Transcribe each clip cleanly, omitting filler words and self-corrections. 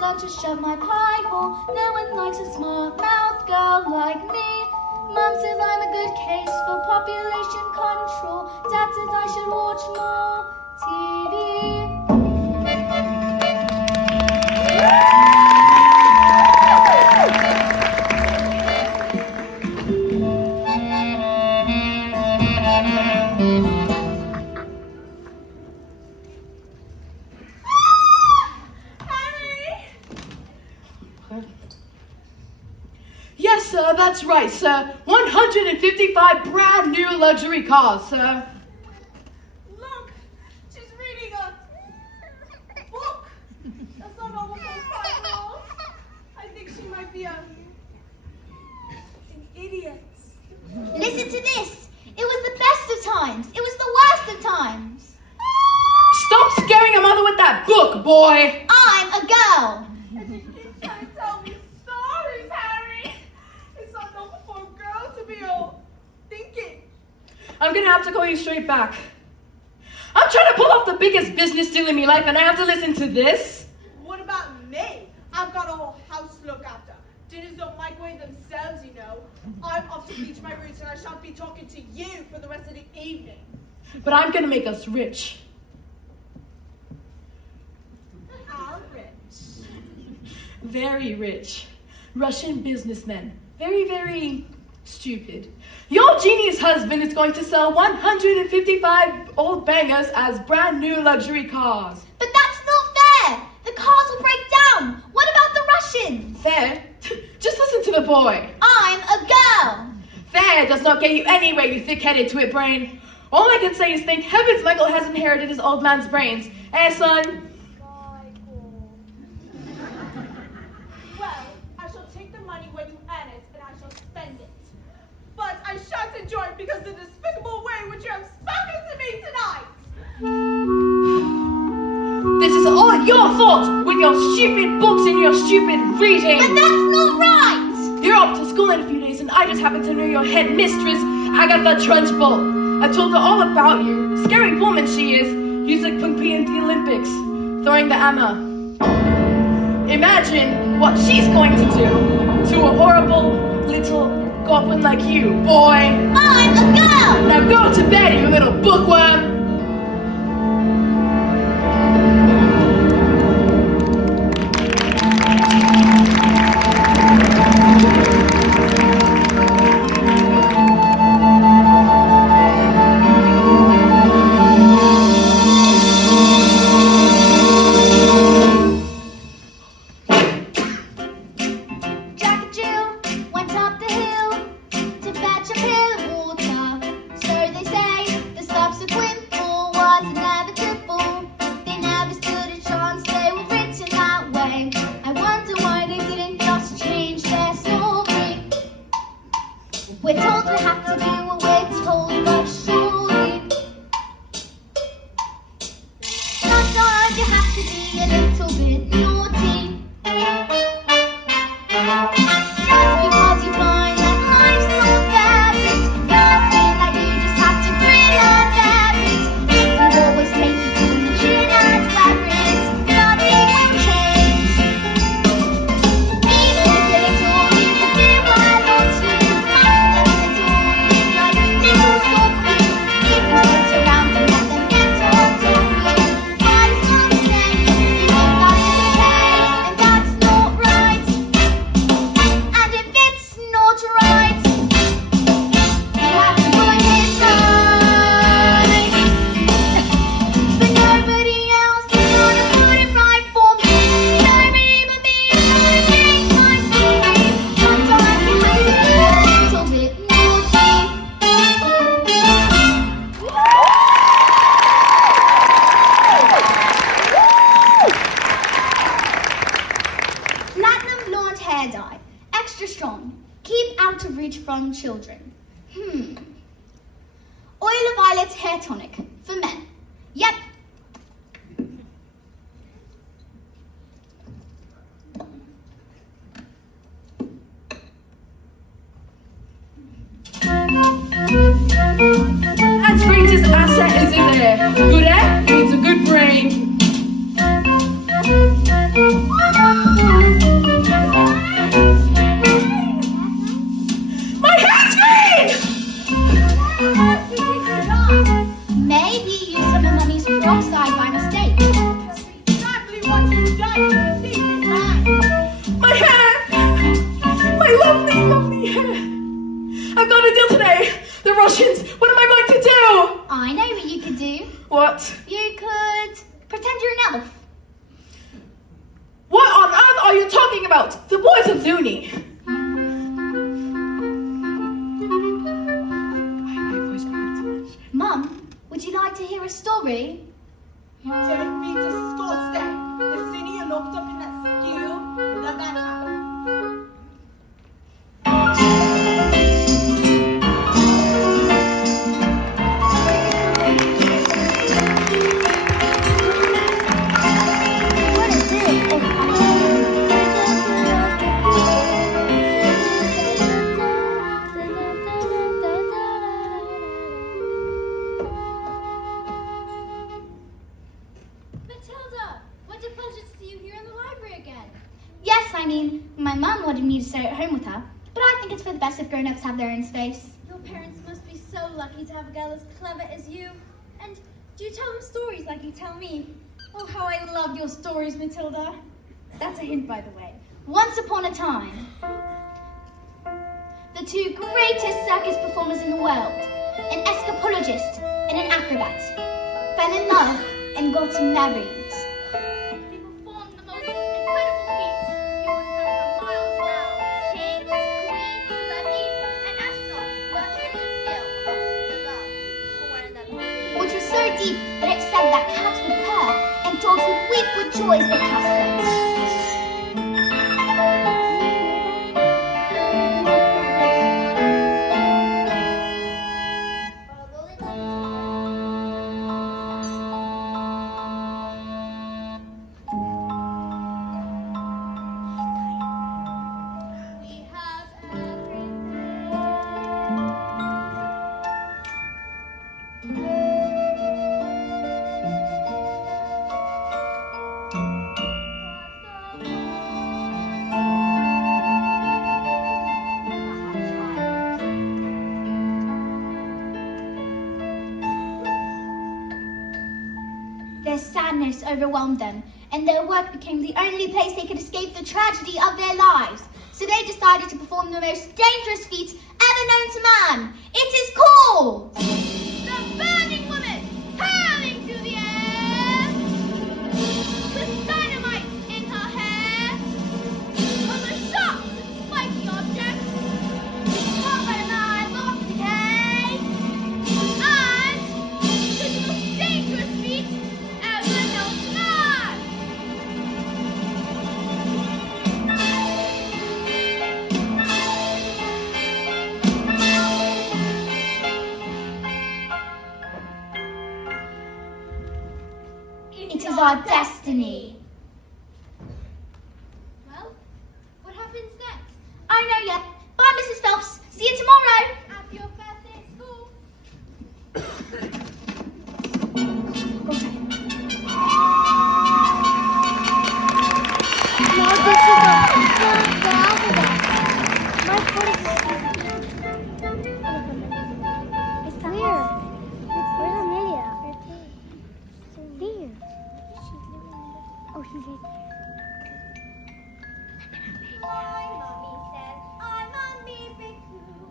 lunch to shove my pie hole. No one likes a smart-mouthed girl like me. Mum says I'm a good case for population control. Dad says I should watch more TV. Yes, sir, that's right, sir. 155 brand new luxury cars, sir. Look, she's reading a book. That's not all of those Bibles. I think she might be an idiot. Listen to this. It was the best of times. It was the worst of times. Stop scaring your mother with that book, boy! I'm a girl. And you keep trying to tell me stories, Harry. It's not normal for a girl to be all thinking. I'm gonna have to call you straight back. I'm trying to pull off the biggest business deal in my life and I have to listen to this? What about me? I've got a whole house to look after. Dinners don't microwave themselves, you know. I'm off to bleach my roots and I shan't be talking to you for the rest of the evening. But I'm gonna make us rich. How rich? Very rich. Russian businessmen. Very, very stupid. Your genius husband is going to sell 155 old bangers as brand new luxury cars. But that's not fair. The cars will break down. What about the Russians? Fair? Just listen to the boy. I'm a girl. Fair does not get you anywhere, you thick-headed twit brain. All I can say is thank heavens Michael has inherited his old man's brains. Eh, son? Well, I shall take the money when you earn it and I shall spend it. But I shan't enjoy it because of the despicable way in which you have spoken to me tonight. This is all your fault with your stupid books and your stupid reading. But that's not right. You're off to school in a few days and I just happen to know your head mistress, Agatha Trunchbull. I told her all about you. Scary woman she is. Used like Pumpy in the Olympics, throwing the hammer. Imagine what she's going to do to a horrible little goblin like you, boy. I'm a girl. Now go to bed, you little bookworm. Jack and Jill went up the hill to fetch a pail of water. So they say the subsequent fall was inevitable. They never stood a chance, they were written that way. I wonder why they didn't just change their story. We're told we have to do what we're told, but surely sometimes you have to be a little bit naughty. Just because you find that life's not fair, it doesn't mean that you just have to grin and bear it. If you always take it to the chin and wear it, nothing will change. Even if you're little, you can do well or two. That's nothing at all. Like little scorpions, if you sit around and let them get on to you. Why some say you think that is okay, and that's not right. And if it's not right, you have to put it right. But nobody else is gonna put it right for me. Nobody but me is gonna change my story. Sometimes you have to be a little bit naughty. Platinum blonde hair dye. Extra strong. Keep out of reach from children. Oil of Violet hair tonic. For men. Yep. As greatest asset is in there. Good air needs a good brain. what? You could pretend you're an elf. What on earth are you talking about? The boy's a loony. Why my voice cracked so much? Mum, would you like to hear a story? Don't be disgusting. The sooner you're locked up in that stew, the better. What is Matilda, what a pleasure to see you here in the library again. Yes, I mean, my mum wanted me to stay at home with her, but I think it's for the best if grown-ups have their own space. Your parents must be so lucky to have a girl as clever as you. And do you tell them stories like you tell me? Oh, how I love your stories, Matilda. That's a hint, by the way. Once upon a time, the two greatest circus performers in the world, an escapologist and an acrobat, fell in love and got married. They performed the most incredible feats. You wouldn't know for miles around. Kings, queens, celebrities, and astronauts nurturing the skill of sweet love for one another. Which was so deep that it said that cats would purr and dogs would weep with joy as they kissed them. We have everything. Their sadness overwhelmed them, and their work became the only place they could escape the tragedy of their lives. So they decided to perform the most dangerous feat ever known to man. It is called The burning woman, hurling through the air, with dynamite in her hair, on the sharp, spiky objects, caught by an eye of decay, and she's the most dangerous feat ever known to man. It is our destiny. Well, what happens next? I know yet. Bye, Mrs. Phelps. See you tomorrow. After your first day at school? No, this is the alphabet. My phone is It's where? Where's Amelia? There. Oh, she's right there. My mommy says I'm on me big blue.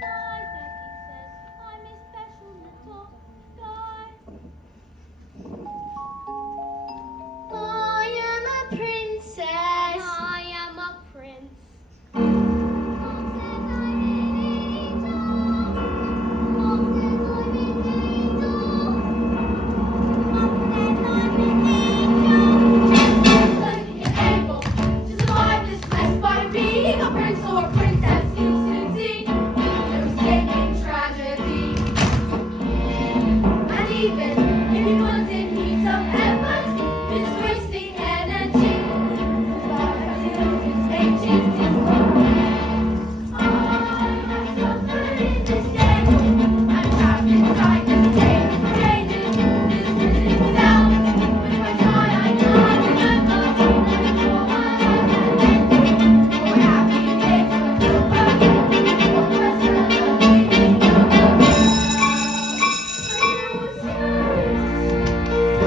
My daddy says I'm a special little guy. I am a princess. I am a prince. Mom says I'm an angel. Mom says I'm an angel. Mom says I'm an angel. Just like able to survive this quest by being a prince or a princess. You'll soon see no escape in tragedy. And even if you put in heaps of effort, you're just wasting energy. Because it knows its ages is I have suffered in this day. I'm trapped inside this cave. Changes this prison itself. If I die, I can't remember. All my life has ended. For happy days are over. For the rest of the evening over. I was yours.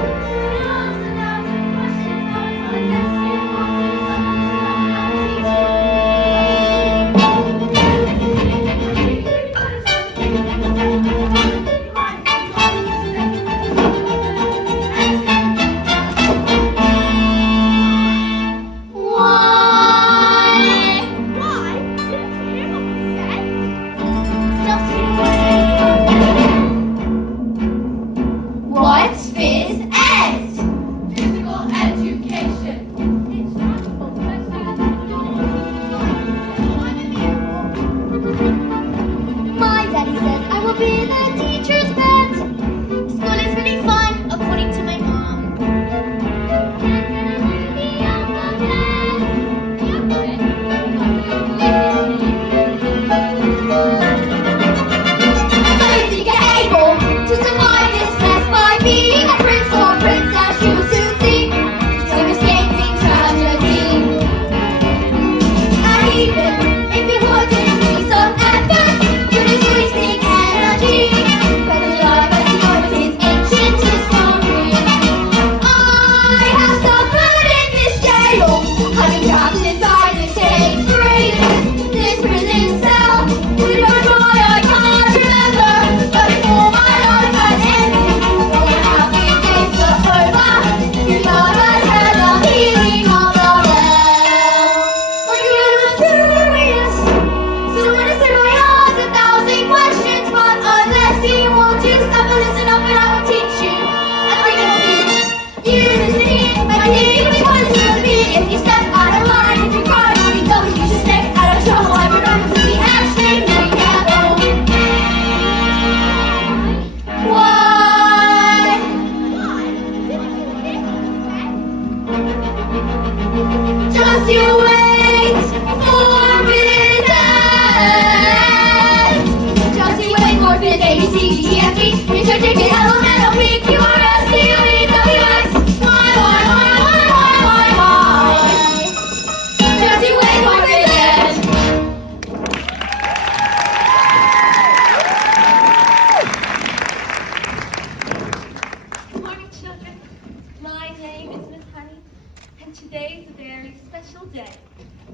official day.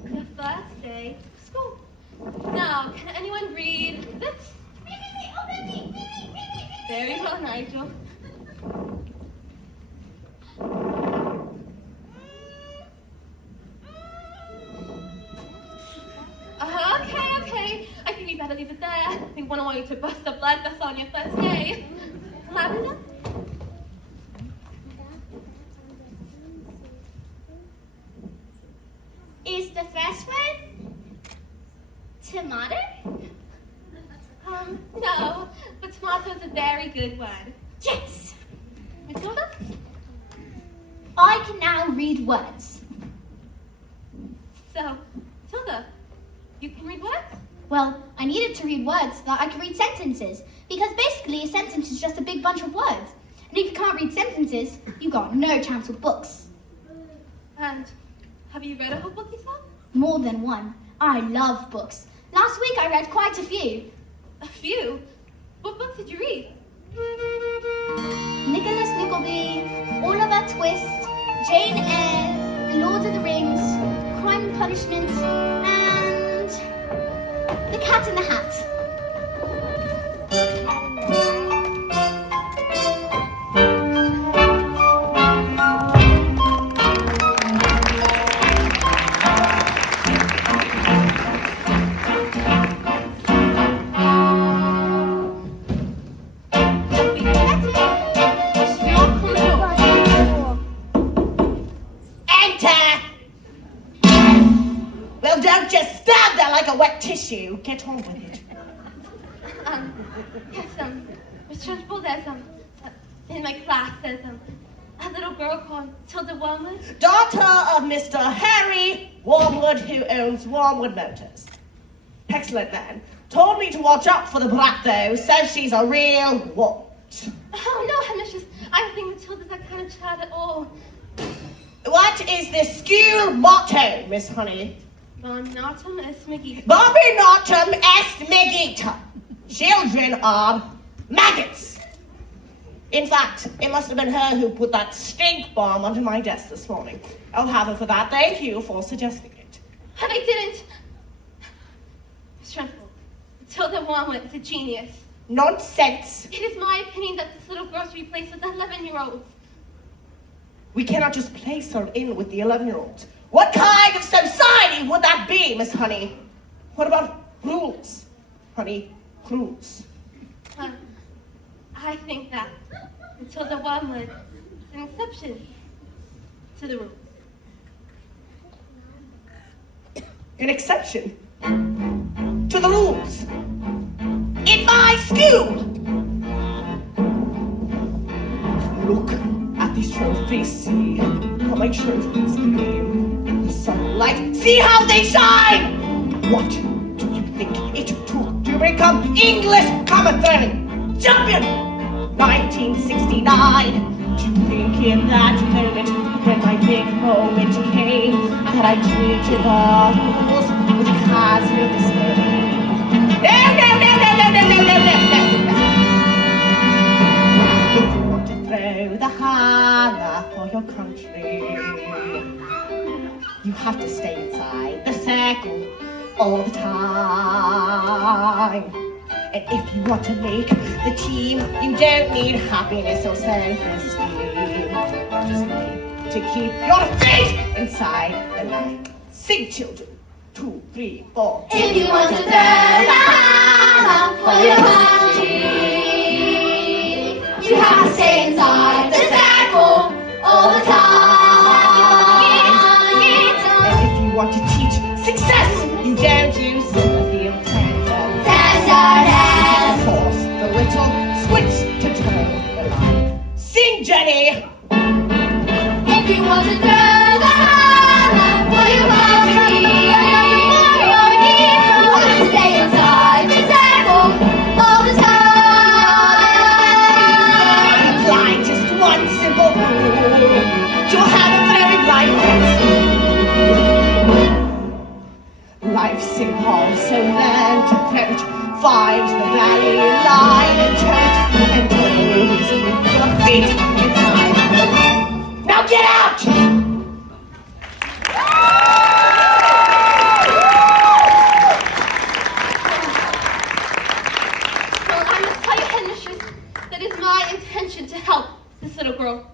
The first day of school. Now, can anyone read this? Very well, Nigel. Okay. I think we better leave it there. I think one of you to bust a blood vessel on your first day. Lavender? Is the first one tomato? No, but tomato is a very good word. Yes! Matilda? I can now read words. So, Matilda, you can read words? Well, I needed to read words so that I could read sentences, because basically a sentence is just a big bunch of words. And if you can't read sentences, you got no chance with books. And have you read a whole book yourself? More than one. I love books. Last week I read quite a few. A few? What books did you read? Nicholas Nickleby, Oliver Twist, Jane Eyre, The Lord of the Rings, Crime and Punishment, and The Cat in the Hat. Well, don't just stand there like a wet tissue. Get on with it. Yes, Miss Trunchbull, there's, in my class, there's, a little girl called Matilda Wormwood. Daughter of Mr. Harry Wormwood, who owns Wormwood Motors. Excellent man. Told me to watch out for the brat, though. Says she's a real what? Oh, no, Mistress, I don't think Matilda's that kind of child at all. What is the school motto, Miss Honey? Barnatum est Megita. Barnatum est Megita. Children are maggots. In fact, it must have been her who put that stink bomb onto my desk this morning. I'll have her for that. Thank you for suggesting it. And I didn't. Miss Trunchbull, Matilda Wormwood is a genius. Nonsense. It is my opinion that this little girl should be placed with the 11-year-olds. We cannot just place her in with the 11-year-olds. What kind of society would that be, Miss Honey? What about rules? Honey, rules. I think that Matilda Wormwood is an exception to the rule. An exception to the rules. In my school! Look at these trophies, see how my trophies gleam in the sunlight. See how they shine! What do you think it took to become English commentary champion? 1969. Do you think in that moment, when my big moment came, that I treated the rules with casual disdain? No. If you want to throw the hammer for your country, you have to stay inside the circle all the time. And if you want to make the team, you don't need happiness or self-esteem. Just need to keep your feet inside the line. Sing, children. 2, 3, 4. If you want to throw the hammer for your country, you have to stay inside the circle all the time. And if you want to teach success, you don't use sympathy and tenderness. Force the little squits to toe the line. Sing, Jenny! If you want to throw the hammer for your country, you have to stay inside the circle all the time. Apply just one simple rule. You'll have a very bright life simple, so learn to approach. Find the valley line and turn and always keep your feet inside. Now get out! little girl,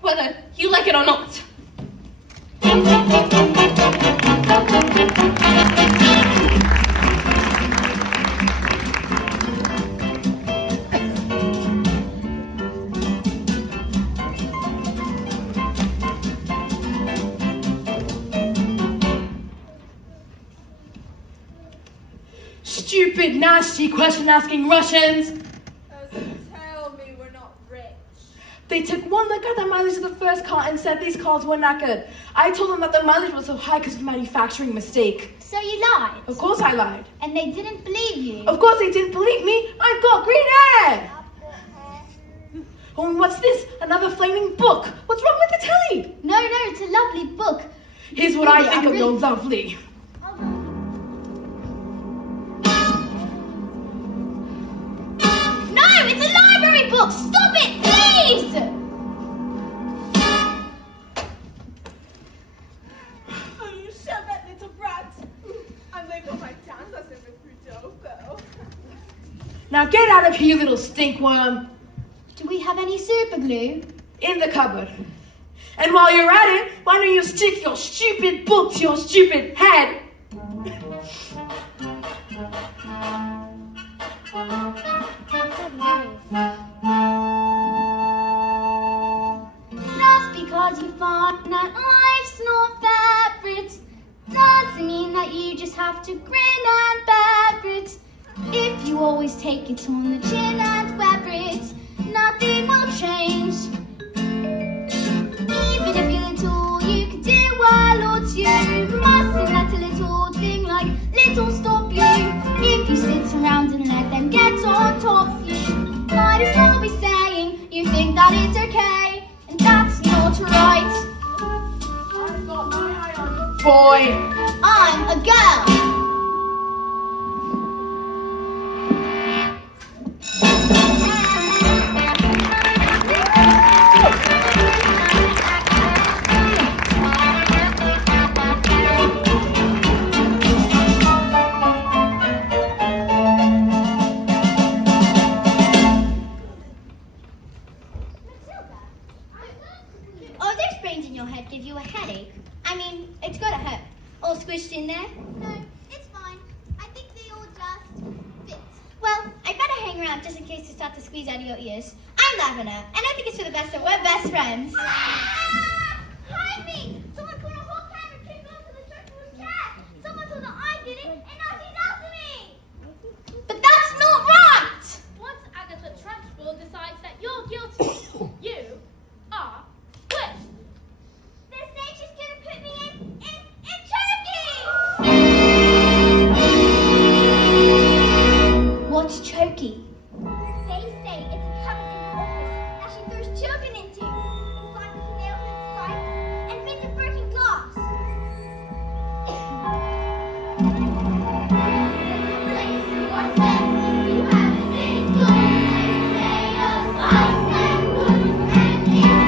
whether you like it or not. Stupid, nasty, question-asking Russians. Tell me we're not rich. They took one look at the mileage of the first car and said these cars were knackered. I told them that the mileage was so high because of a manufacturing mistake. So you lied? Of course I lied. And they didn't believe you? Of course they didn't believe me. I've got green hair. Oh, and what's this? Another flaming book. What's wrong with the telly? No, it's a lovely book. Here's what I think of your lovely. No, it's a library book! Stop it, please! Oh, you shut that little brat. I'm late for my dance lesson with Rudolpho. Now get out of here, little stinkworm. Do we have any super glue? In the cupboard. And while you're at it, why don't you stick your stupid book to your stupid head? Just because you find that life's not favorite doesn't mean that you just have to grin and bear it. If you always take it on the chin and wear it, nothing will change. Even if you're little, you can do well or two. Mustn't let a little thing like little stop you. If you sit around and let them get on top of you, might as well be saying you think that it's okay, and that's not right. I've got my eye on you. Boy. I'm a girl. Oh, those brains in your head give you a headache. I mean, it's gotta hurt. All squished in there? No, it's fine. I think they all just fit. Well, I better hang around just in case they start to squeeze out of your ears. I'm Lavender, and I think it's for the best that we're best friends. Hide me! Someone put a whole can of trick onto the circular cat. Someone told that I did it, and now she's after me. But that's not right! Once Agatha Trunchbull decides that you're guilty, you are squished. They're saying she's gonna put me in Turkey. What's chokey? They say it's a cupboard in her office that she throws children into. Inside with nails and spikes and bits of broken glass. What's that? You haven't been good. It's made of spice and wood and ink.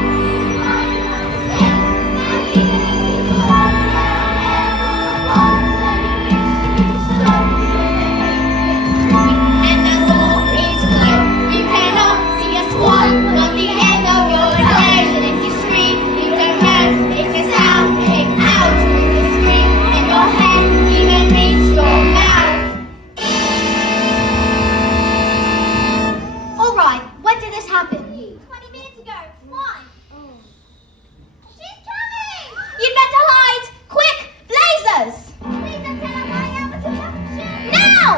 And the law is clear. You cannot see a swan from the end of your nose. And if you scream, you don't know it's a sound. It out with the scream in your head, even reach your mouth. All right, when did this happen? 20 minutes ago. Why? She's coming! You'd better hide! Quick, blazers! Please don't tell her right now, Matilda. Shoot! Now!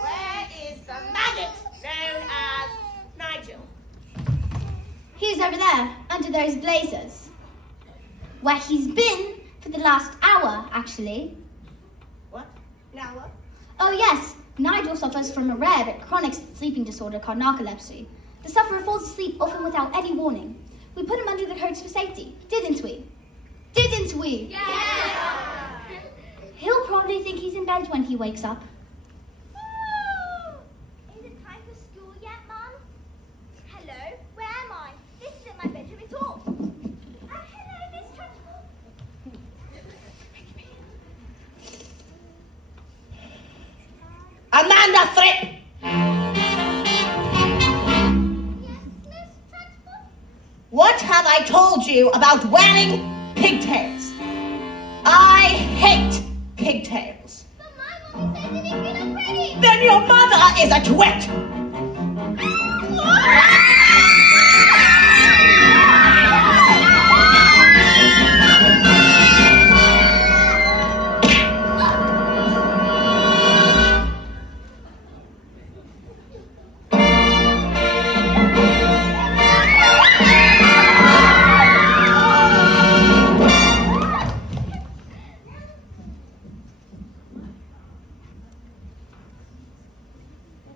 Where is the maggot known as Nigel? He's over there, under those blazers. Where he's been for the last hour, actually. What? Now what? Oh yes, Nigel suffers from a rare but chronic sleeping disorder called narcolepsy. The sufferer falls asleep often without any warning. We put him under the coats for safety, didn't we? Didn't we? Yeah! He'll probably think he's in bed when he wakes up. Is it time for school yet, Mum? Hello, where am I? This isn't my bedroom at all. Hello, Miss Trunchbull. and a thrip. Miss Trunchbull? What have I told you about wearing pigtails? I hate pigtails. But my mommy said they didn't get up pretty. Then your mother is a twit.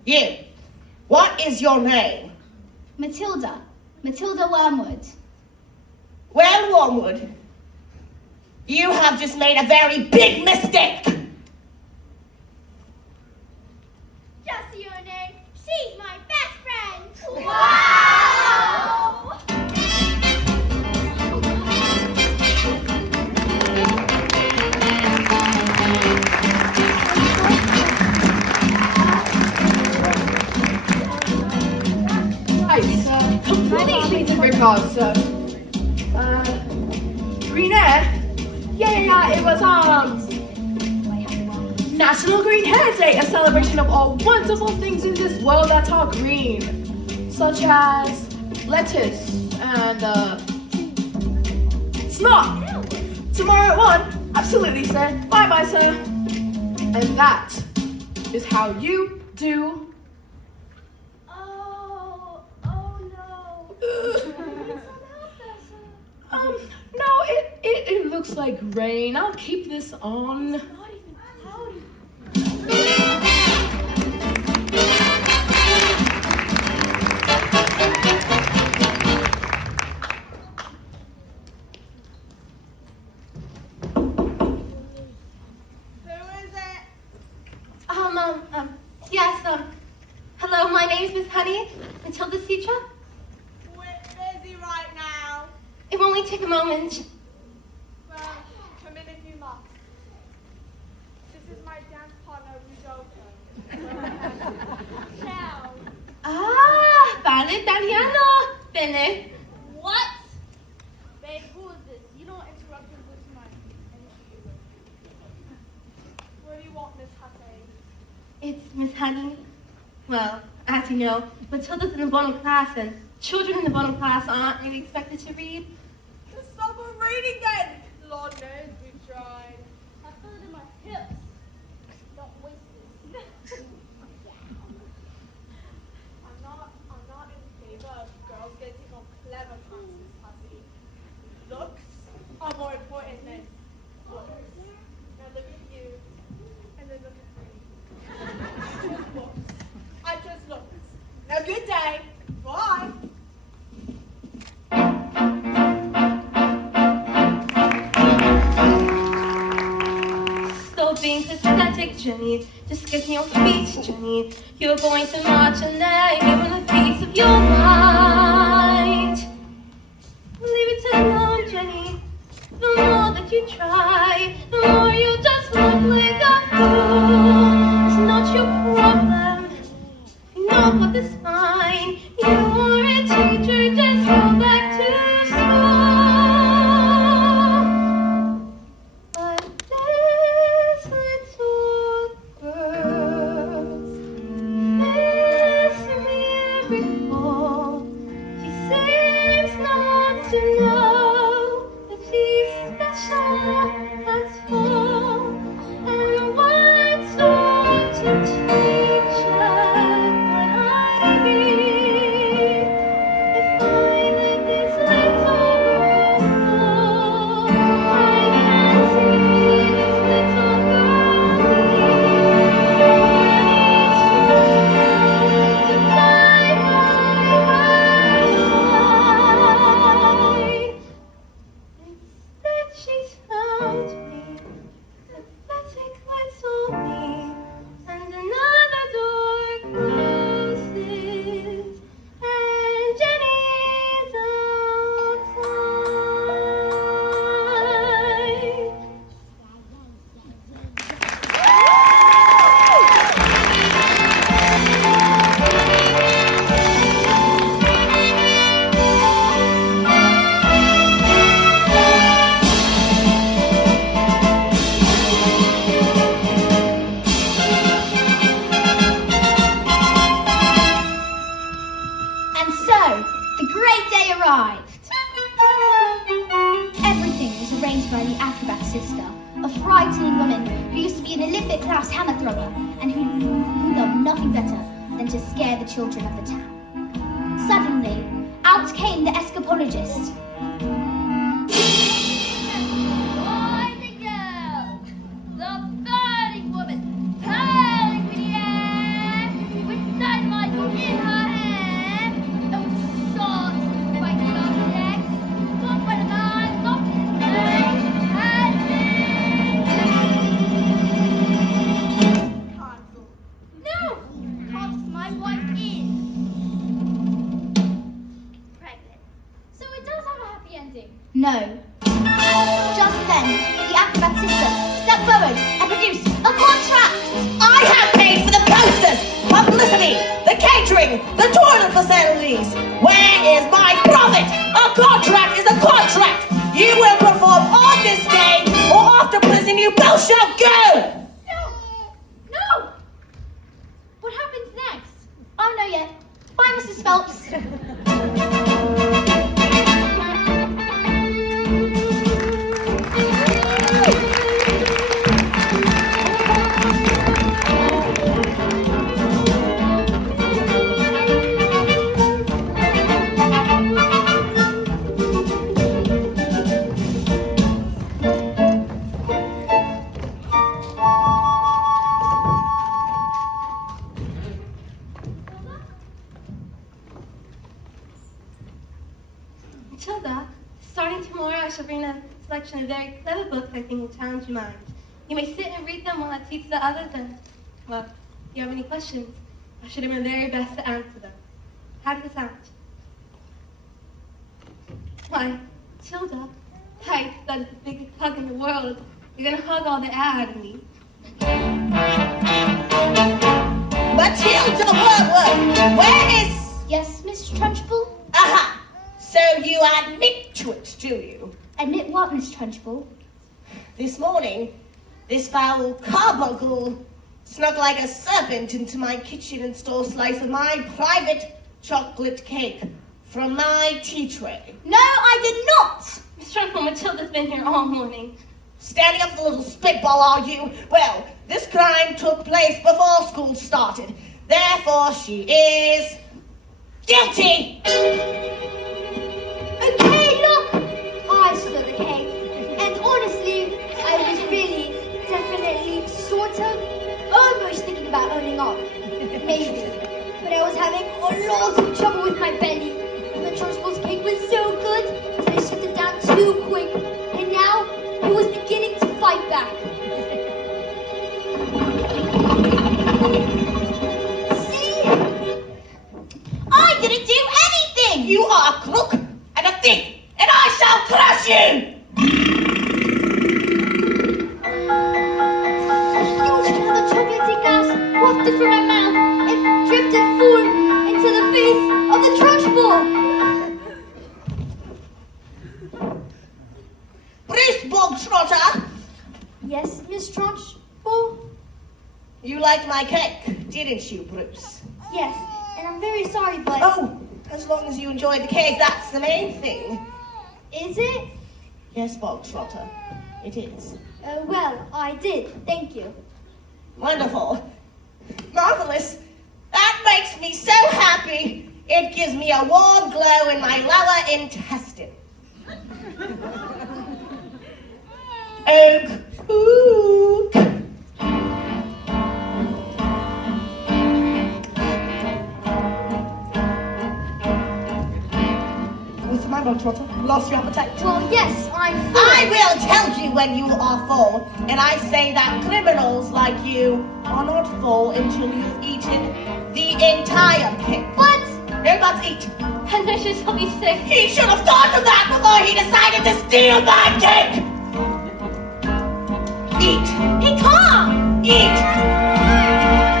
You, what is your name? Matilda. Matilda Wormwood. Well, Wormwood, you have just made a very big mistake. Just so you know, she's my best friend. Wow! Right, completely different cause, so. Green Hair? Yeah, it was, National Green Hair Day, a celebration of all wonderful things in this world that are green, such as lettuce and, snot. Tomorrow at 1, absolutely, sir. Bye-bye, sir. And that is how you do. No, it looks like rain. I'll keep this on. Not even cloudy. Who is it? Yes, hello, my name's Miss Honey, Matilda's teacher. We're busy right now. It will only take a moment. Well, come in if you must. This is my dance partner, Rudolpho. Ciao. Ah, parle italiano. Bene. What? Babe, who is this? You don't interrupt him with my interview. What do you want, Miss Hussey? It's Miss Honey. Well, as you know, Matilda's in the bottom class, and children in the bottom class aren't really expected to read. Just stop reading then! Lord knows we've tried. I feel it in my hips. Don't waste this. I'm not in favor of girls getting on clever classes, Hussey. Looks are more important than looks. Now look at you, and then look at me. Just looks. I just looked. Now good day. Bye. Stop being pathetic, Jenny. Just get on your feet, Jenny. You're going to march and then give them a piece of your mind. Leave it alone, Jenny. The more that you try, the more you just look like a fool. It's not your problem. You know what is fine. You are a teacher, just go back to school. But this little girl, this miracle, she seems not to know that she's special, that's all. And what's wrong to teach her what I need? If I let this little girl go, I can see this little girl needs somebody to guide her life. Instead, she's found me, pathetic little me, and another door closes, and Jenny's outside. played by the acrobat sister, a frightening woman who used to be an Olympic class hammer thrower and who loved nothing better than to scare the children of the town. Suddenly, out came the escapologist. Boys and girls, the burning woman, hurling through the air, with dynamite in her hair, and with short, spiky objects, caught by the knife, knocked his leg, and Cancel. No! Cancel, my wife is pregnant. So it does have a happy ending. No. Just then, the acrobat sister stepped forward and produced a contract. I have paid for the posters, publicity, the catering, the toilet facilities. Where is my profit? A contract is a contract. You will perform on this day, or after prison you both shall go. No! What happens next? Oh, no yet. Bye, Mrs. Phelps. Matilda, starting tomorrow I shall bring a selection of very clever books I think will challenge your mind. You may sit and read them while I teach the others, and, well, if you have any questions, I should do my very best to answer them. How does it sound? Why, Matilda, Tyke, that is the biggest hug in the world. You're gonna hug all the air out of me. Matilda Wormwood, where is... Yes, Miss Trunchbull? Aha! So you admit to it, do you? Admit what, Miss Trunchbull? This morning, this foul carbuncle snuck like a serpent into my kitchen and stole a slice of my private chocolate cake from my tea tray. No, I did not! Miss Trunchbull, Matilda's been here all morning. Standing up for the little spitball, are you? Well, this crime took place before school started. Therefore, she is guilty! Okay, look! I stole the cake. And honestly, I was really, definitely, sort of, almost thinking about owning up. Maybe. But I was having a lot of trouble with my belly. And the Trunchbull's cake was so good, so I shut it down too quick. And now, it was beginning to fight back. See? I didn't do anything! You are a crook and a thief, and I shall crush you! A huge cloud of chocolatey gas wafted from my mouth and drifted full into the face of the Trunchbull. Bruce Bogtrotter, Yes, Miss Trunchbull? you liked my cake, didn't you, Bruce? Yes, and I'm very sorry, but... Oh, as long as you enjoyed the cake, that's the main thing. Is it? Yes, Bogtrotter, it is. Well, I did, thank you. Wonderful. Marvelous. That makes me so happy. It gives me a warm glow in my lower intestine. Oak. Ook. What's the matter, Trotter? Lost your appetite? Well, yes, I'm full. I will tell you when you are full, and I say that criminals like you are not full until you've eaten the entire cake. What? No, but eat. And I should be sick. He should have thought of that before he decided to steal my cake. Eat. He can't! Eat.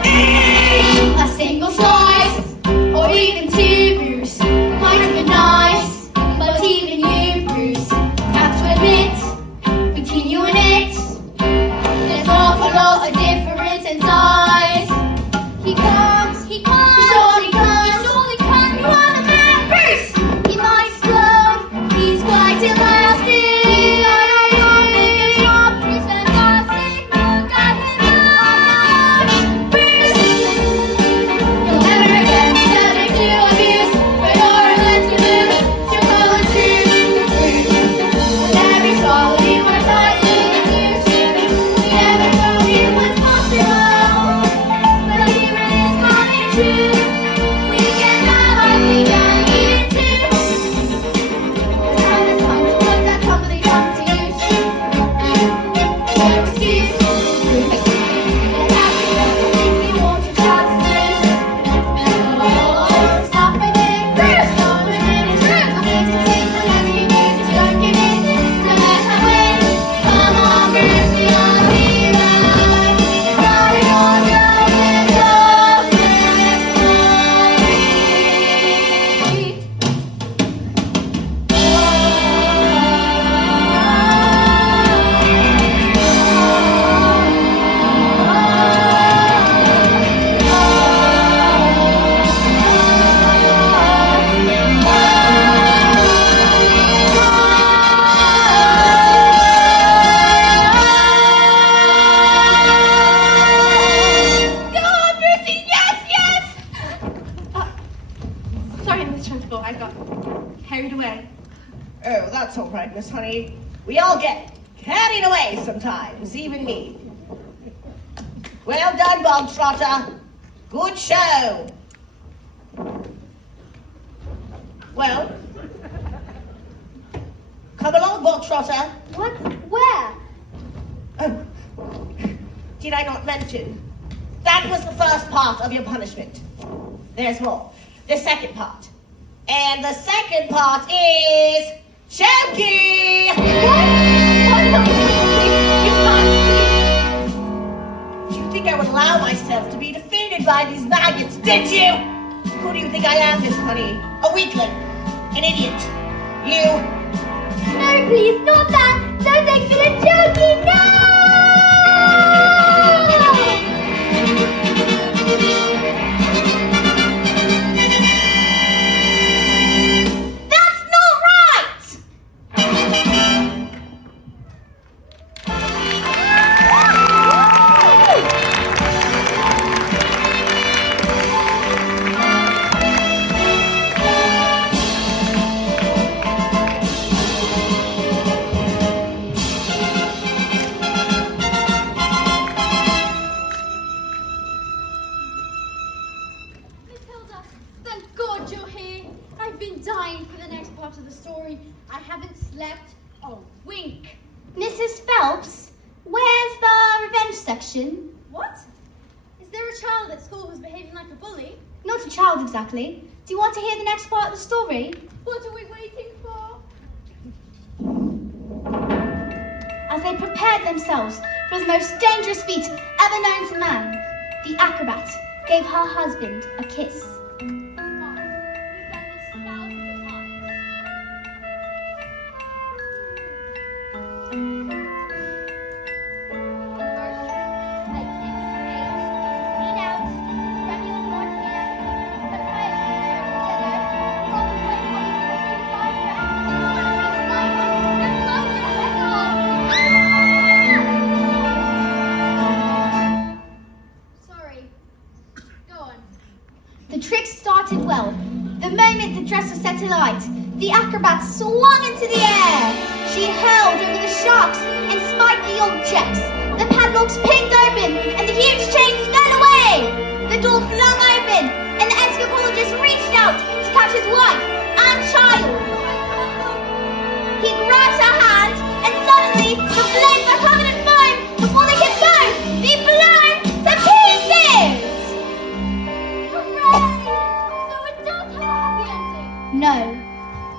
Eat. A single slice, or even two, Bruce, might have been nice. But even you, Bruce, have to admit, between you and it, there's an awful lot of difference in size. He can't, he surely can't, run a man, Bruce! He might explode, he's quite elastic. honey. We all get carried away sometimes, even me. Well done, Bogtrotter. Good show. Well, come along, Bogtrotter. What? Where? Oh, did I not mention? That was the first part of your punishment. There's more. The second part. And the second part is choking! You think I would allow myself to be defeated by these maggots, did you? Who do you think I am, Miss Honey? A weakling? An idiot? You? No, please, not that! Don't take me to joking, no! That's not right! Matilda, thank God you're here. I've been dying for the next part of the story. I haven't slept a wink. Mrs. Phelps, where's the revenge section? What? Is there a child at school who's behaving like a bully? Not a child exactly. Do you want to hear the next part of the story? What are we waiting for? As they prepared themselves for the most dangerous feat ever known to man, the acrobat gave her husband a kiss. We've done this thousands of times. Sorry. Go on. The trick started well. The moment the dress was set alight, the acrobat swung into the air. She hurled over the sharks and spiky objects. The padlocks pinged open and the huge chains fell away. The door flung open and the escapologist reached out to catch his wife and child. He grabbed her hand and suddenly the flames were covered in foam before they could both be blown to pieces. Hooray! So it does have a happy ending. No.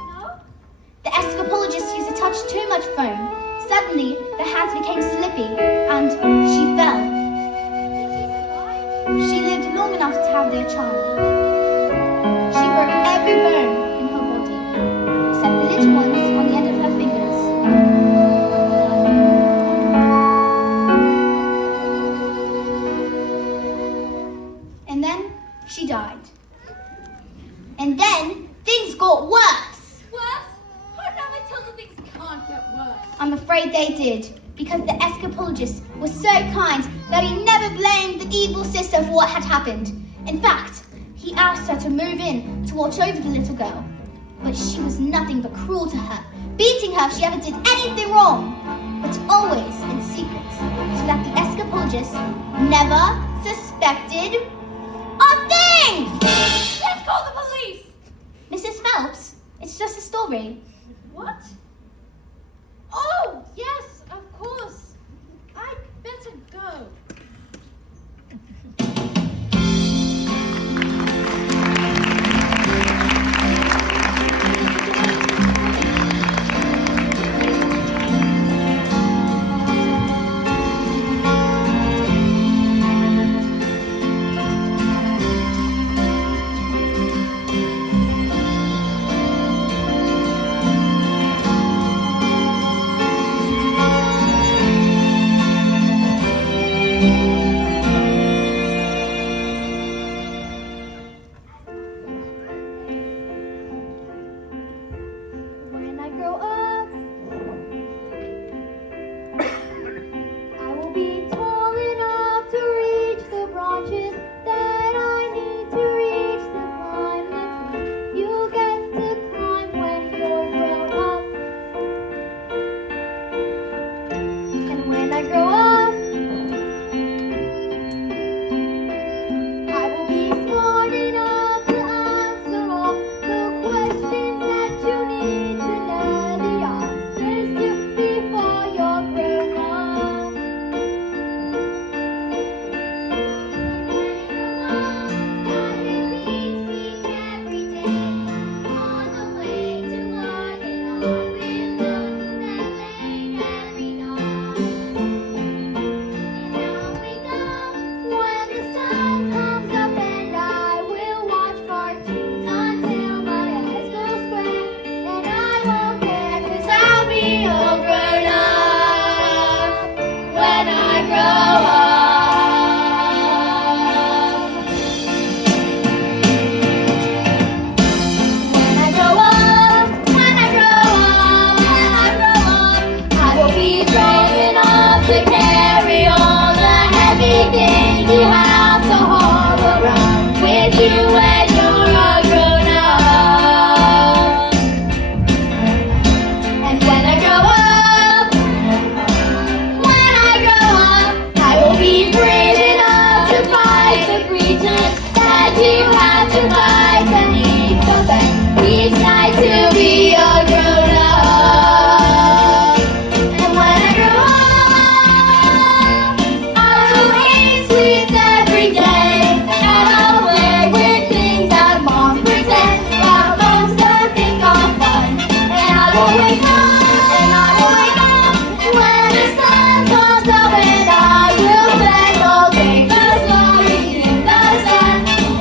No? The escapologist used a touch too much foam. Suddenly, the hands became slippy, and she fell. Did she survive? She lived long enough to have their child. She broke every bone in her body, except the little ones on the end of her fingers. And then she died. And then things got worse. Worse? Oh no, Matilda, things can't get worse. I'm afraid they did, because the escapologist was so kind that he never blamed the evil sister for what had happened. In fact, he asked her to move in to watch over the little girl. But she was nothing but cruel to her, beating her if she ever did anything wrong, but always in secret, so that the escapologist never suspected a thing! Let's call the police! Mrs. Phelps, it's just a story. What? Oh, yes, of course. I'd better go. to carry all the heavy things you have to haul around with you when you're a grown up. And when I grow up, I will be brave enough to fight the creatures that you have to fight beneath the bed each night to be a grown up. And when I grow up, I will eat sweets every day, and I'll play with things that moms pretend that moms don't think are fun. And I will wake up, when the sun comes up, and I will spend all day first lying in the sun.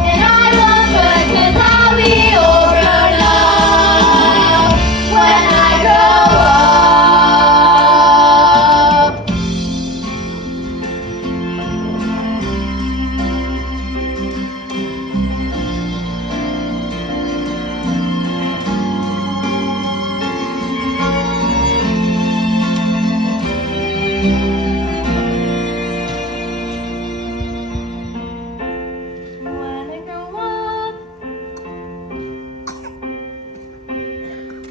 And I won't work 'cause I'll be all grown up when I grow up. When I grow up,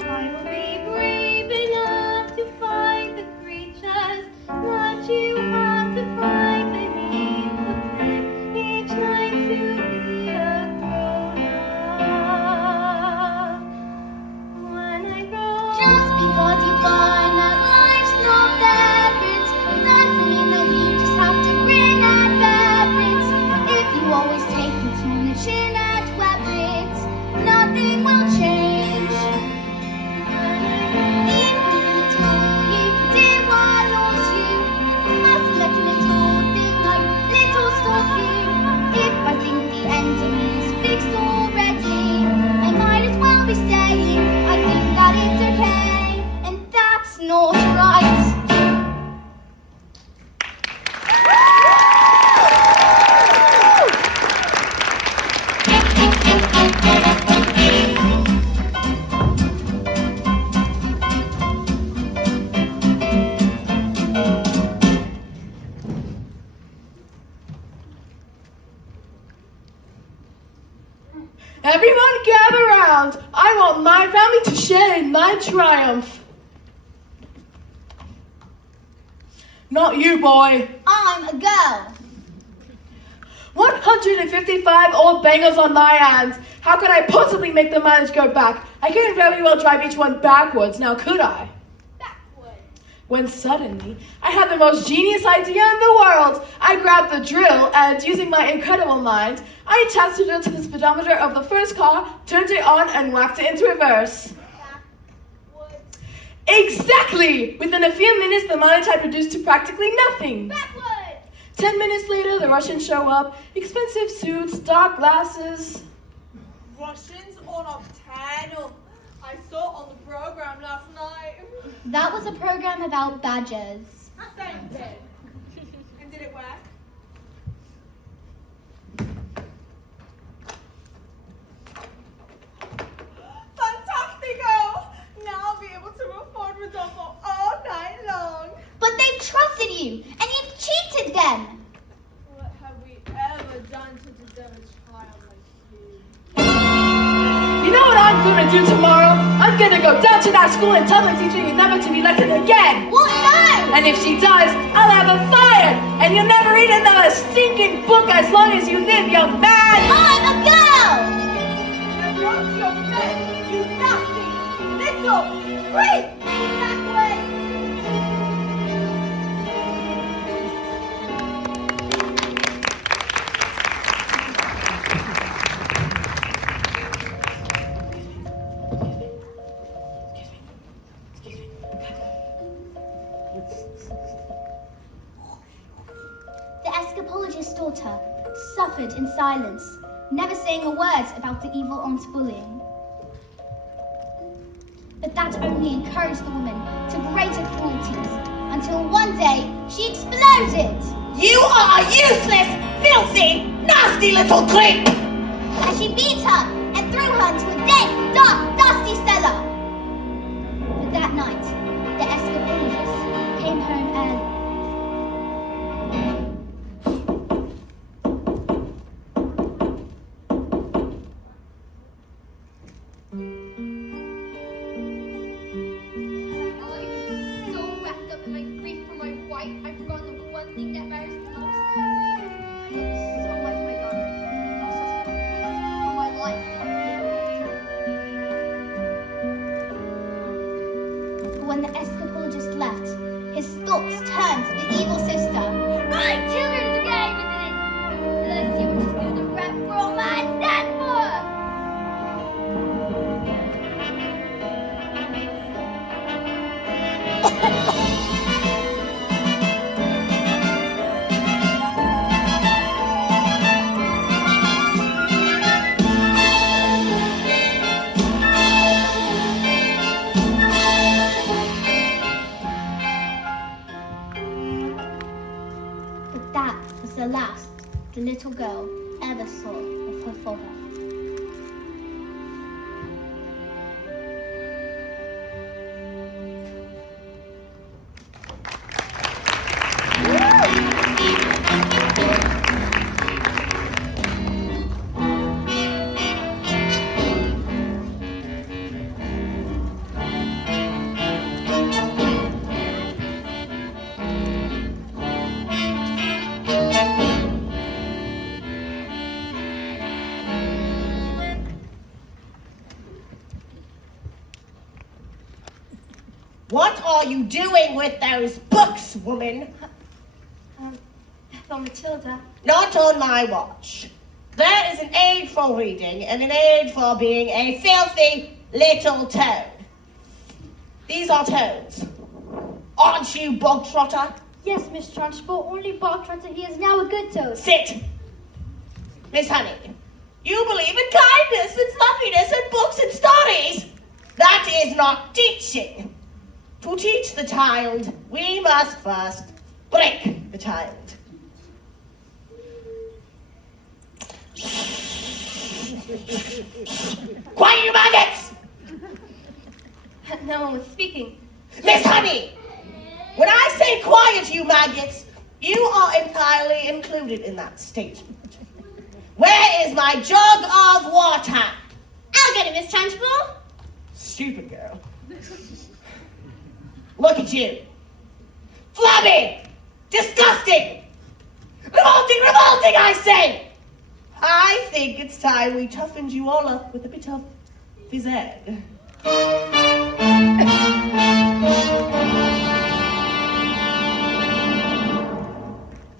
I will be brave enough to fight the creatures that you have to fight beneath the bed each night to be a grown up. When I grow up, just because you find that life's not that rich doesn't mean that you just have to grin at bad bits. If you always take it on the chin at web bits, nothing will change. Even little you can do what wants you. Must let a little thing like little stop you. If I think the ending is fixed already, I might as well be saying I think that it's okay, and that's not right. Everyone gather round. I want my family to share in my triumph. Not you, boy. I'm a girl. 155 old bangers on my hands. How could I possibly make the mileage go back? I couldn't very well drive each one backwards, now could I? Backwards. When suddenly, I had the most genius idea in the world. I grabbed the drill and, using my incredible mind, I attached it to the speedometer of the first car, turned it on, and whacked it into reverse. Backwards. Exactly! Within a few minutes, the mileage had reduced to practically nothing. Backwards. 10 minutes later, the Russians show up. Expensive suits, dark glasses. Russians on Octano. I saw on the program last night. That was a program about badgers. Same thing. And did it work? Fantastico! Now I'll be able to afford Rodolfo all night long. But they trusted you, and you've cheated them. What have we ever done to deserve a child like you? You know what I'm gonna do tomorrow? I'm gonna go down to that school and tell the teacher you're never to be elected again. What? No! And if she does, I'll have her fired. And you'll never read another stinking book as long as you live, young man. I'm a girl! And what's your face, you nasty little freak! Backwards! The escapologist's daughter suffered in silence, never saying a word about the evil aunt's bullying. But that only encouraged the woman to greater cruelties, until one day she exploded You are a useless, filthy, nasty little creep! as she beat her and threw her into a dead, dark, dusty cellar. But that night, the escapologist came home early. the last the little girl ever saw of her father. What are you doing with those books, woman? For Matilda. Not on my watch. There is an age for reading and an age for being a filthy little toad. These are toads. Aren't you, bog trotter? Yes, Miss Trunchbull, only Bob Trotter he is now a good toad. Sit. Miss Honey, you believe in kindness and fluffiness and books and stories. That is not teaching. To teach the child, we must first break the child. Quiet, you maggots! No one was speaking. Miss Honey, when I say quiet, you maggots, you are entirely included in that statement. Where is my jug of water? I'll get it, Miss Trunchbull. Stupid girl. Look at you. Flabby! Disgusting! Revolting, revolting, I say! I think it's time we toughened you all up with a bit of phys ed.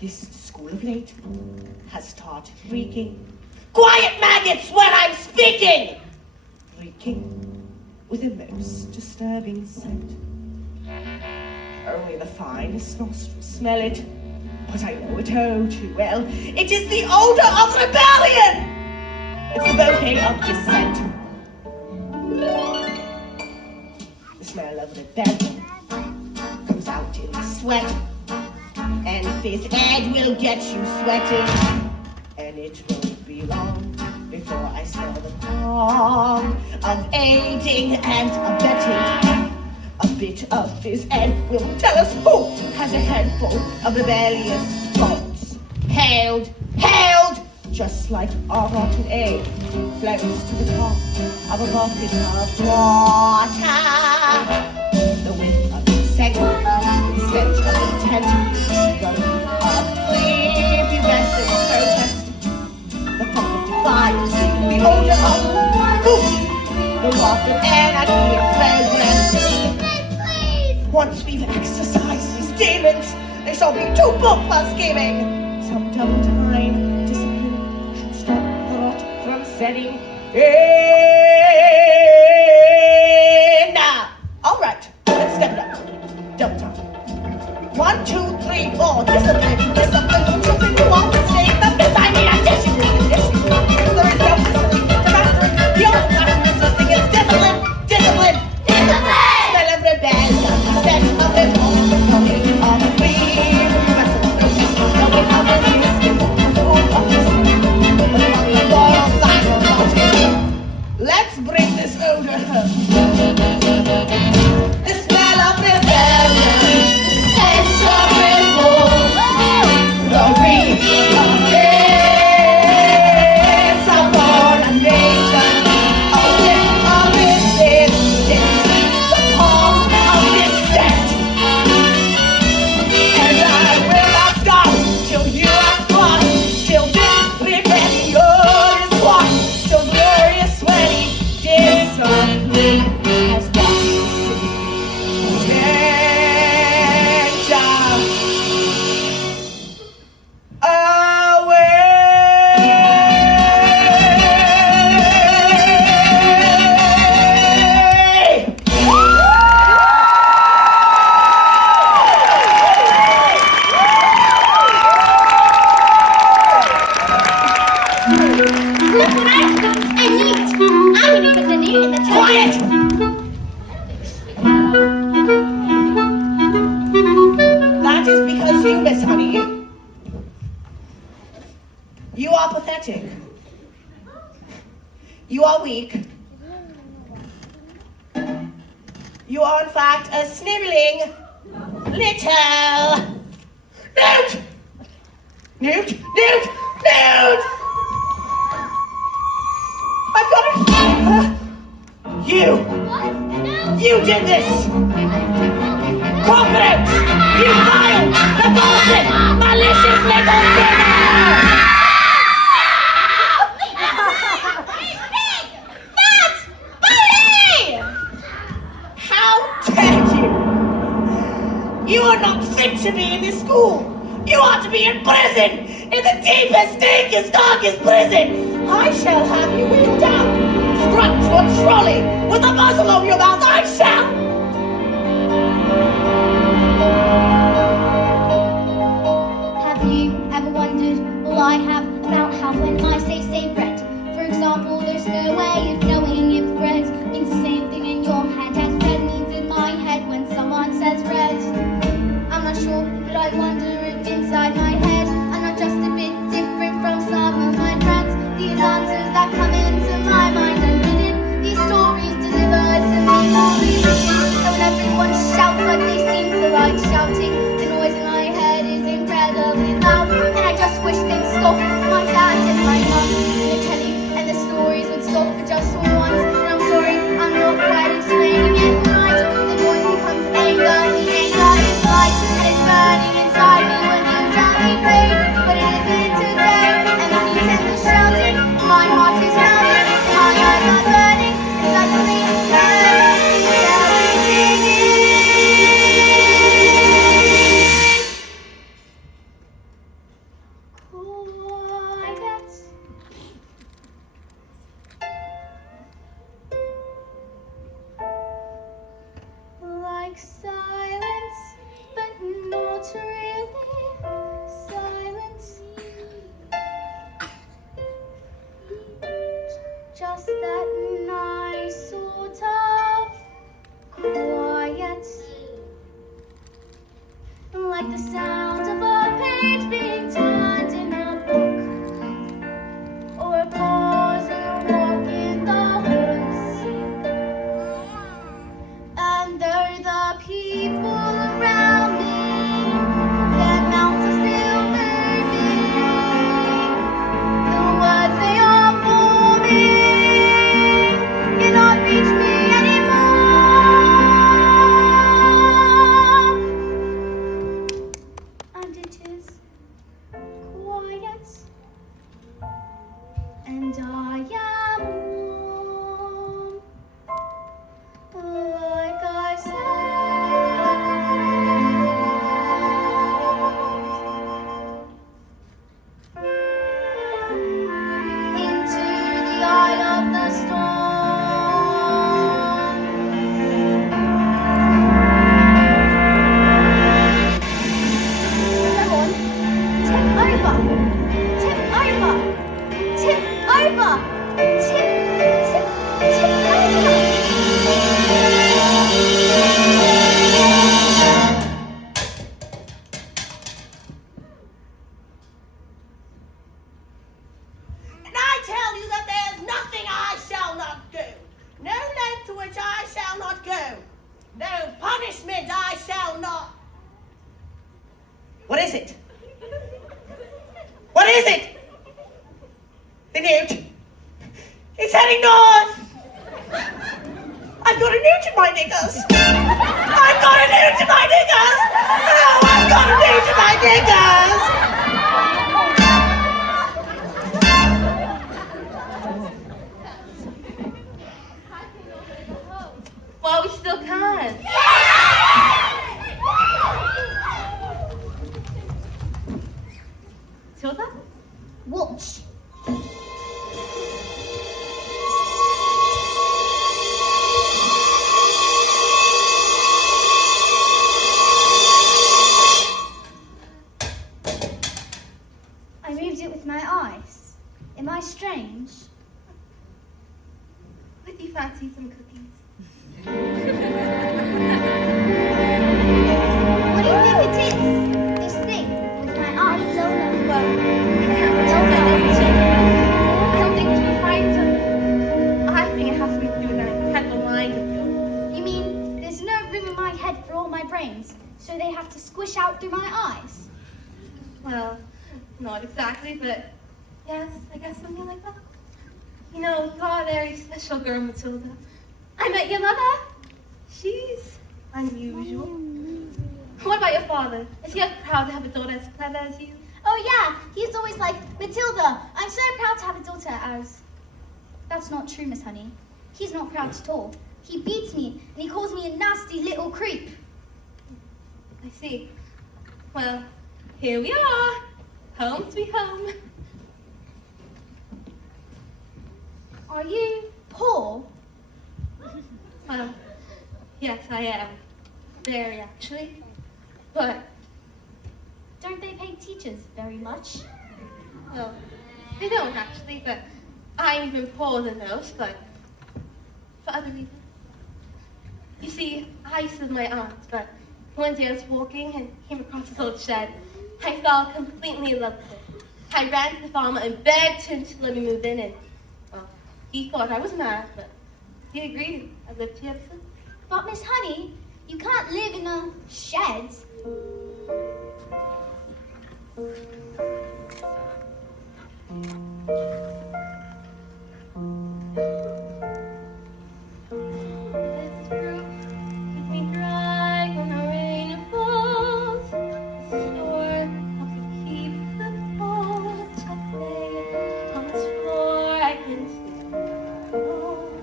This school of late has taught reeking. Quiet, maggots, when I'm speaking! Reeking with a most disturbing scent. Only the finest nostrils smell it, but I know it oh too well. It is the odor of rebellion! It's the bouquet of dissent. The smell of rebellion comes out in the sweat, and phys ed will get you sweating, and it won't be long before I smell the palm of aiding and abetting. A bit of phys ed will tell us who has a head full of rebellious thoughts. Hailed, hailed, just like our rotten egg floats to the top of a bucket of water. The whiff of insect, the stench of intent, gonna be a prepubescent protest. The thump of defiance, the odor of poop, the wrath of anarchy and progress. Once we've exercised these demons, they shall be too book for scheming. Some double time discipline should stop thought from setting in. Now, all right, let's step it up. Double time. 1, 2, 3, 4. Discipline, discipline. Children who want to stay the fifth. I mean, discipline, discipline. There is no discipline to master it. The only matter is nothing is discipline, discipline, discipline. Smell of rebellion. Set of it all, coming on a free no way how to resist of this but among the loyal cycle. Let's bring this odor home. The smell of rebellion, the sense of revolt, the reach of it's upon a nation, a whiff of resistance, the palm of dissent. And I will not stop till you are lost, till this rebellion is washed, till glorious sweaty discipline has washed the stench away. Look what I've got. A newt. I'm gonna put the newt in the toilet. Quiet! That is because you, Miss Honey, You are pathetic. You are weak. You are, in fact, a sniveling little... Newt! Newt! Newt! Newt! I've got it! You! What? No! You did this! Confident! You vile, repulsive, malicious little sinner! How dare you! You are not fit to be in this school! You ought to be in prison! In the deepest, dankest, darkest prison! I shall have you wheeled down, strapped to a trolley, with a muzzle over your mouth! I shall! Have you ever wondered, well I have, about how when I say bread, for example, there's no way of knowing if bread means the same thing in your head as bread means in my head when someone says red. I'm not sure, but I wonder if inside my head I'm not just a bit different from some of my friends. These answers that come into my mind unwritten, these stories delivered to me only written. So when everyone shouts like they seem to like shouting, the noise in my head is incredibly loud, and I just wish they'd stop. My dad and my mum and the telly and the stories would stop for just once. And I'm sorry, I'm not quite explaining it right. The noise becomes anger, the anger is light, and it's burning inside me when you drown me great. But it isn't today, and the heat and the shouting, my heart is pounding, my eyes are burning, and suddenly everything quiet. Like silence, but not really silence. Just that nice sort of quiet. Like the sound of a page being turned in a book, or a pause in a walk in the woods. And though the people around me, their mouths are still moving, the words they are forming cannot reach me anymore. And it is quiet, and I am warm, like I said. Into the eye of the storm. Come on, tip over, tip over, tip over, tip, tip, tip over. And I tell you that there's nothing I shall not do. No length to which I shall not go. No punishment I shall not. What is it? What is it? The newt. It's heading north. I've got a newt in my knickers. I've got a newt in my knickers. Oh, I've got a newt in my knickers. Well, we still can. Tilda? Watch. I moved it with my eyes. Am I strange? Would you fancy some cookies? What do you think it is? This thing with my eyes. Well, out through my eyes? Well, not exactly, but yes, I guess something like that. You know, you are a very special girl, Matilda. I met your mother. She's unusual. What about your father? Is he proud to have a daughter as clever as you? Oh yeah, he's always like, Matilda, I'm so proud to have a daughter as... That's not true, Miss Honey. He's not proud at all. He beats me, and he calls me a nasty little creep. I see. Well, here we are. Home sweet home. Are you poor? Well, yes, I am. Very, actually. But, Don't they pay teachers very much? well, they don't actually, but I'm even poorer than most, but for other reasons. You see, I used to live with my aunt, but one day I was walking and came across this old shed. I fell completely in love with it. I ran to the farmer and begged him to let me move in, and, well, he thought I was mad, but he agreed. I've lived here ever since. But Miss Honey, you can't live in a shed. This roof keeps me dry when the rain falls. The store helps me keep the cold at bay. On this floor I can stay alone.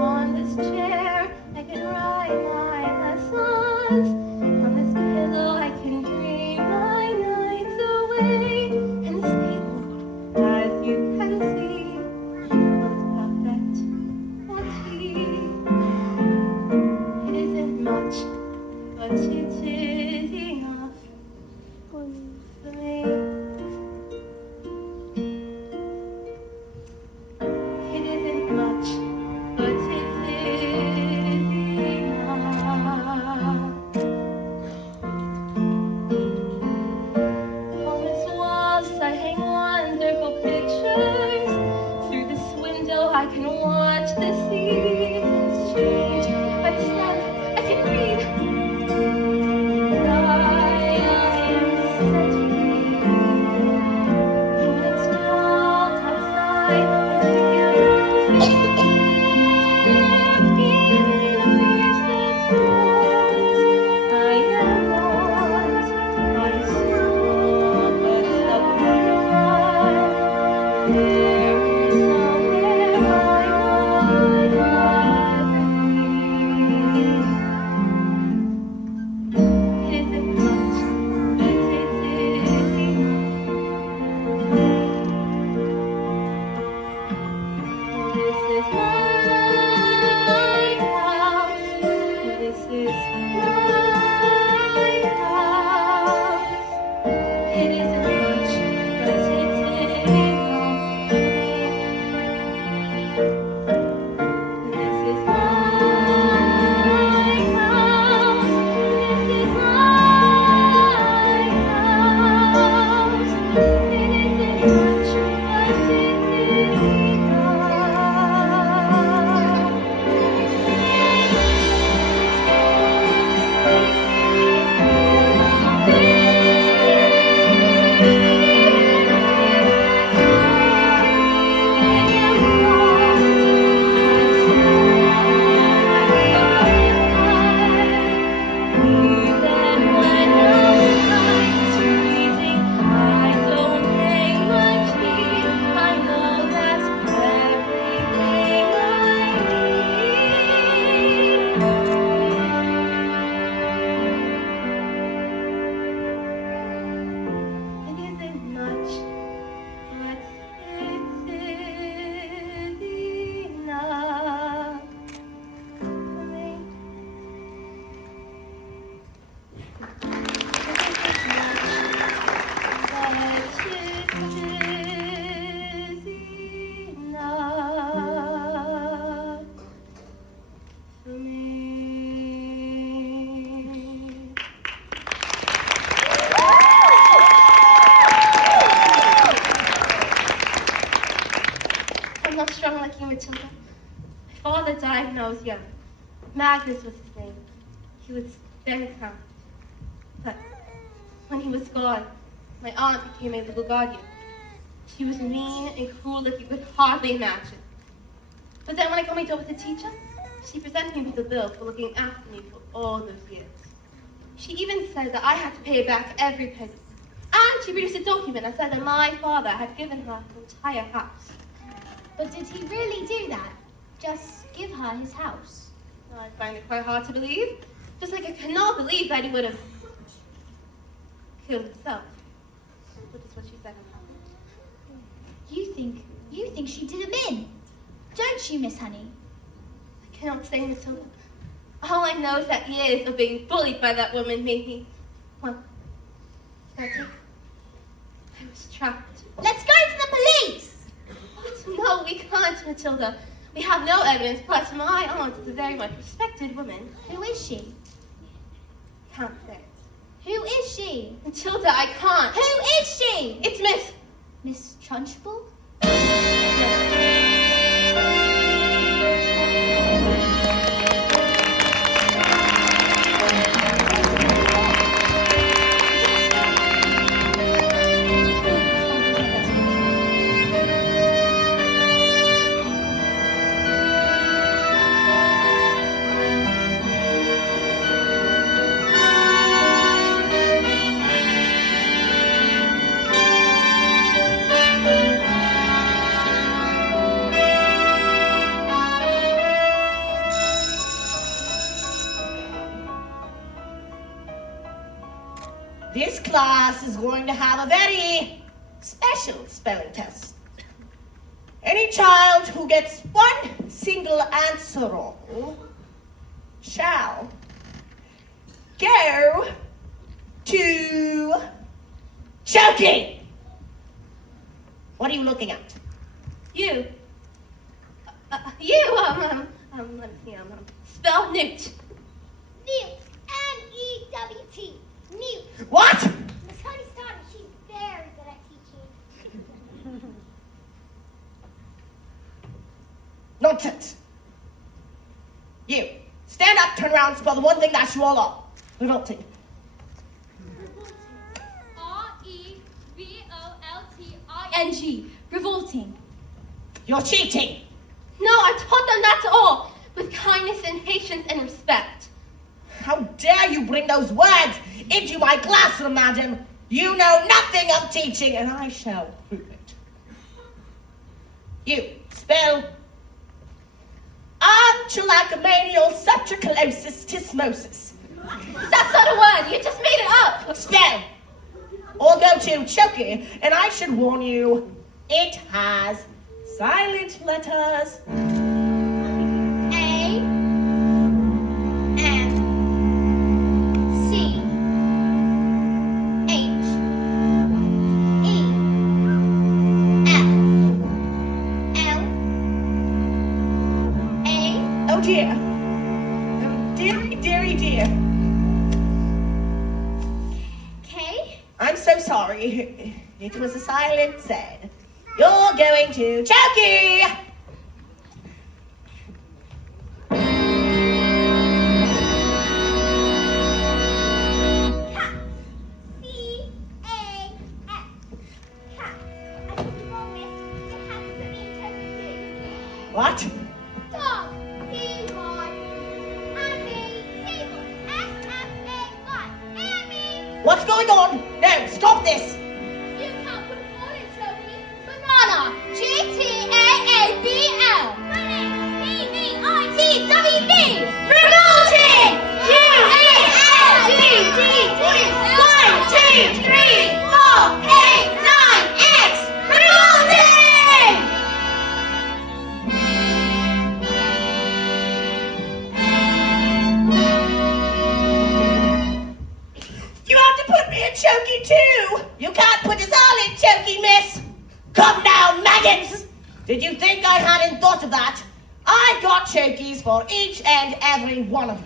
On this chair I can write my lessons. On this pillow I can dream my nights away. And this table, as you can see, looks perfect for tea. It isn't much, but it is enough for me. It isn't much, but it is enough. On this walls I hang wonderful pictures. Through this window I can watch the seasons change. By the sun I can read. And I am set free. When it's cold outside and the even in the fiercest storms, I am not unsold, but somewhere far. There is somewhere I would rather be. It isn't much, but it is enough. This is my house. This is my house. It isn't much, but it is enough. This is my house. This is my house. It isn't much, but it is enough. It isn't much, but it is enough for me. It isn't much, but it is enough for me. I'm not strong like you, Matilda. My father died when I was young. Magnus was his name. He was very kind. But when he was gone, my aunt became a legal guardian. She was mean and cruel like you could hardly imagine. But then when I got my job with the teacher, she presented me with a bill for looking after me for all those years. She even said that I had to pay back every penny. And she produced a document that said that my father had given her the entire house. But did he really do that? Just give her his house? I find it quite hard to believe. Just like I cannot believe that he would have killed himself. Which is what she said would happen. You think she did him in? Don't you, Miss Honey? I cannot say, Matilda. All I know is that years of being bullied by that woman made me, well, I was trapped. Let's go to the police! What? No, we can't, Matilda. We have no evidence, plus my aunt is a very much respected woman. Who is she? Can't say. Who is she? Matilda, I can't. Who is she? It's Miss Trunchbull? This class is going to have a very special spelling test. Any child who gets one single answer wrong shall go to choking. What are you looking at? you. Let me see, spell Newt. Newt. N-E-W-T. Newt. What? Miss Honey's daughter, she's very good at teaching. Nonsense. You, stand up, turn around, spell the one thing that you all are. Revolting. R-E-V-O-L-T-I-N-G. Revolting. You're cheating. No, I taught them that all, with kindness and patience and respect. How dare you bring those words into my classroom, madam? You know nothing of teaching, and I shall prove it. You, spell archulacomanial subtricholosis tysmosis. That's not a word, you just made it up. Spell. Or go to choking, and I should warn you, it has silent letters. Dear. Dearie dear. Kay? I'm so sorry. It was a silent Z. You're going to Chokey! What? Dog. D-Y. Table. S-F-A-Y. Annie. What's going on? No, stop this! You can't put a forward in, Toby. Banana. G-T-A-A-B-L. Running. B-B-I-T-W-B. Revolting! U-A-L-B-T-T. 1, 2, 3, 4, 8, 9, X! Revolting! You have to put me in Chokey too! You can't put us all in Chokey, miss! Come now, maggots! Did you think I hadn't thought of that? I got Chokeys for each and every one of you.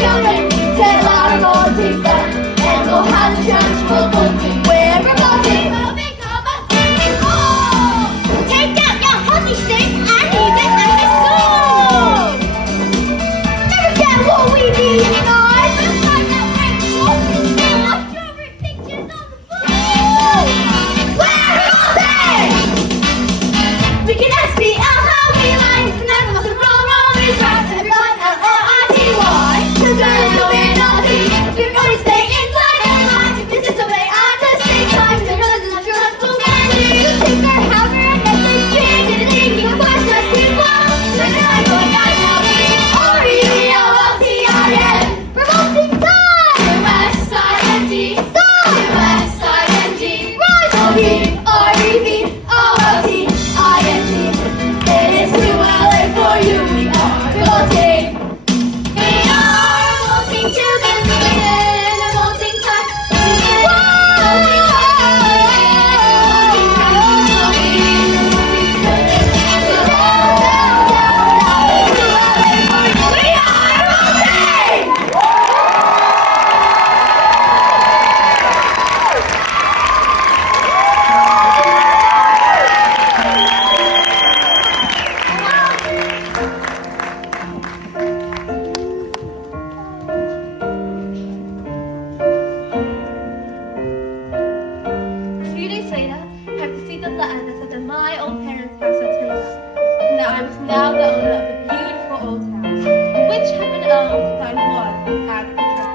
children, tell our revolting son, and we'll have the church revolting. We're revolting. Take out your hunting stick and leave it at the school. Never get what we need, guys. Just like that great walking stick of strawberry pictures on the floor. We're revolting. We can SPL how we like. Never nothing wrong, we try. Everyone LLITY. Children doing naughty. We can only stay inside and lie. This is the way at the same time. The rest is not your husband. You think our hammer and Netflix stream. Didn't think you could watch us do well. Like I go and I tell me. R-E-V-O-L-T-I-N. Revolting time. West Side MG. Side West Side MG. Rivalry. R-E-V-O-L-T-I-N-G. It is too LA for you. We are revolting. We are revolting children living in a revolting time. A few days later, I received a letter that said that my old parents' house had turned up, and that I was now the owner of a beautiful old house, which had been owned by one agriculture.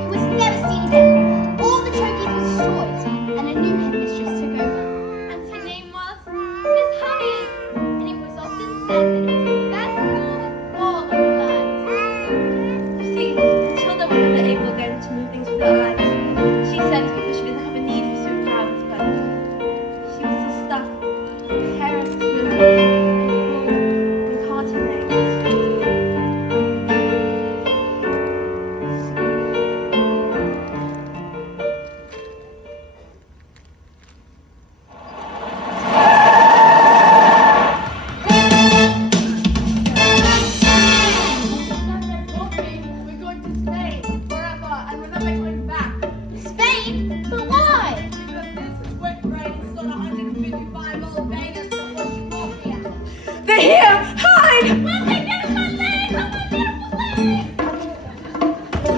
Who was never seen again. All the trophies were destroyed, and a new headmistress took over. And her name was Miss Honey. And it was often said that it was the best school in all of the land. You see, Matilda was never able again to move things with her eyes. She said it's because she didn't have a need for superpowers, but she was still stuck with parents who were cruel and cartoon names. We're going to Spain forever, and we're never going back. Spain? But why? Because this wet rain saw 155 old bangers from what you walk here. They're here! Hide! Oh my goodness, my legs! Oh my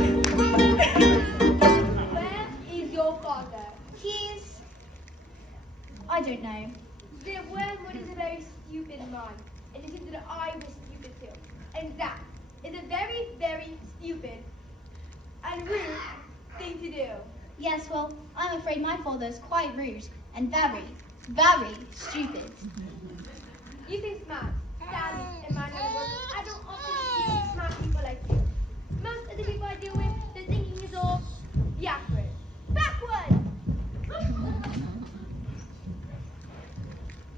beautiful legs! Where is your father? He's... I don't know. The wormwood is a very stupid man. And it seems that I was stupid too. And that is a very, very stupid and rude thing to do. Yes, well, I'm afraid my father is quite rude and very, very stupid. You think smart, Sally, and Manuel was. I don't often see smart people like you. Most of the people I deal with, their thinking is all backward. Backwards!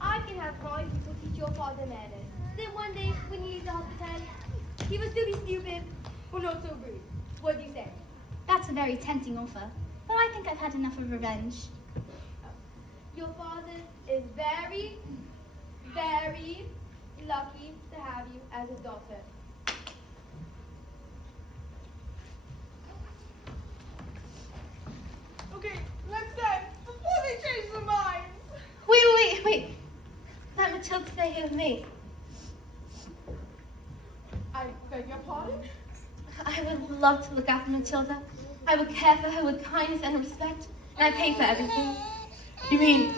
I can have my people teach your father manners. Then one day, when he leaves the hospital, he will still be stupid, but not so rude. What do you say? That's a very tempting offer, but I think I've had enough of revenge. Your father is very, very lucky to have you as his daughter. Okay, let's go before they change their minds. Wait. Let Matilda stay here with me. I beg your pardon? I would love to look after Matilda. I would care for her with kindness and respect, and I pay for everything. You mean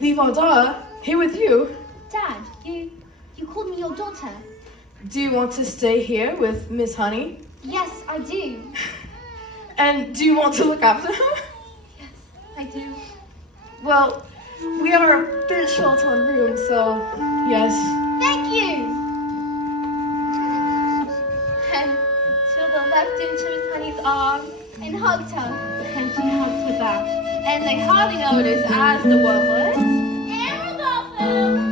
leave our daughter here with you? Dad, you called me your daughter. Do you want to stay here with Miss Honey? Yes, I do. And do you want to look after her? Yes, I do. Well, we are a bit short on room, so yes. Thank you. And Matilda leapt into Miss Honey's arms, And hugged her. and she hugged her back. And they hardly noticed as the world was. And Rodolfo!